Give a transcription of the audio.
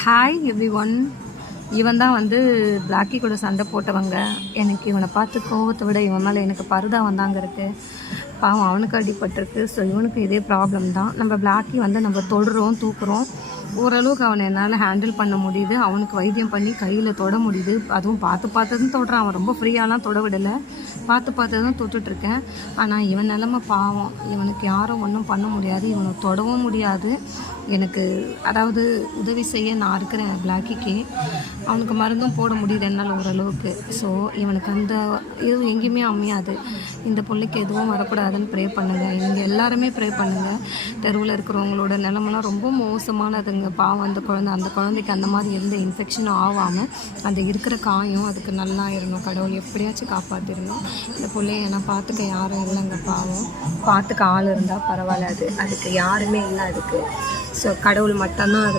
Hi every one. இவன் தான் வந்து பிளாக்கி கூட சண்டை போட்டவங்க. எனக்கு இவனை பார்த்து கோவத்தை விட இவன் மேலே எனக்கு பருதா வந்தாங்க இருக்குது. பாவம் அவனுக்கு அடிபட்டிருக்கு. ஸோ இவனுக்கு இதே ப்ராப்ளம் தான். நம்ம பிளாக்கி வந்து நம்ம தொடுறோம், தூக்குறோம். ஓரளவுக்கு அவனை என்னால் ஹேண்டில் பண்ண முடியுது. அவனுக்கு வைத்தியம் பண்ணி கையில் தொட முடியுது. அதுவும் பார்த்து தான் தொடுறான். அவன் ரொம்ப ஃப்ரீயாலாம் தொட விடலை. பார்த்து தான் தொட்டுட்ருக்கேன். ஆனால் இவன் நிலமை பாவம். இவனுக்கு யாரும் ஒன்றும் பண்ண முடியாது. இவனை தொடவும் முடியாது. எனக்கு அதாவது உதவி செய்ய நான் இருக்கிறேன் பிளாக்கிக்கு. அவனுக்கு மருந்தும் போட முடியுது என்னால் ஓரளவுக்கு. ஸோ இவனுக்கு அந்த இதுவும் எங்கேயுமே அமையாது. இந்த பிள்ளைக்கு எதுவும் வரக்கூடாதுன்னு ப்ரே பண்ணுங்கள். நீங்கள் எல்லாருமே ப்ரே பண்ணுங்கள். தெருவில் இருக்கிறவங்களோட நிலமெல்லாம் ரொம்ப மோசமானதுங்க. பாவம் அந்த குழந்தைக்கு அந்த மாதிரி எந்த இன்ஃபெக்ஷனும் ஆகாமல் அந்த இருக்கிற காயம் அதுக்கு நல்லா இருணும். கடவுள் எப்படியாச்சும் காப்பாற்றிடணும் இந்த பிள்ளைய. ஏன்னா பார்த்துக்க யாரும் இல்லைங்க. பாவம் பார்த்துக்க ஆள் இருந்தால் பரவாயில்ல. அதுக்கு யாருமே இல்லை. அதுக்கு ஸோ கடவுள் மட்டும்தான் அது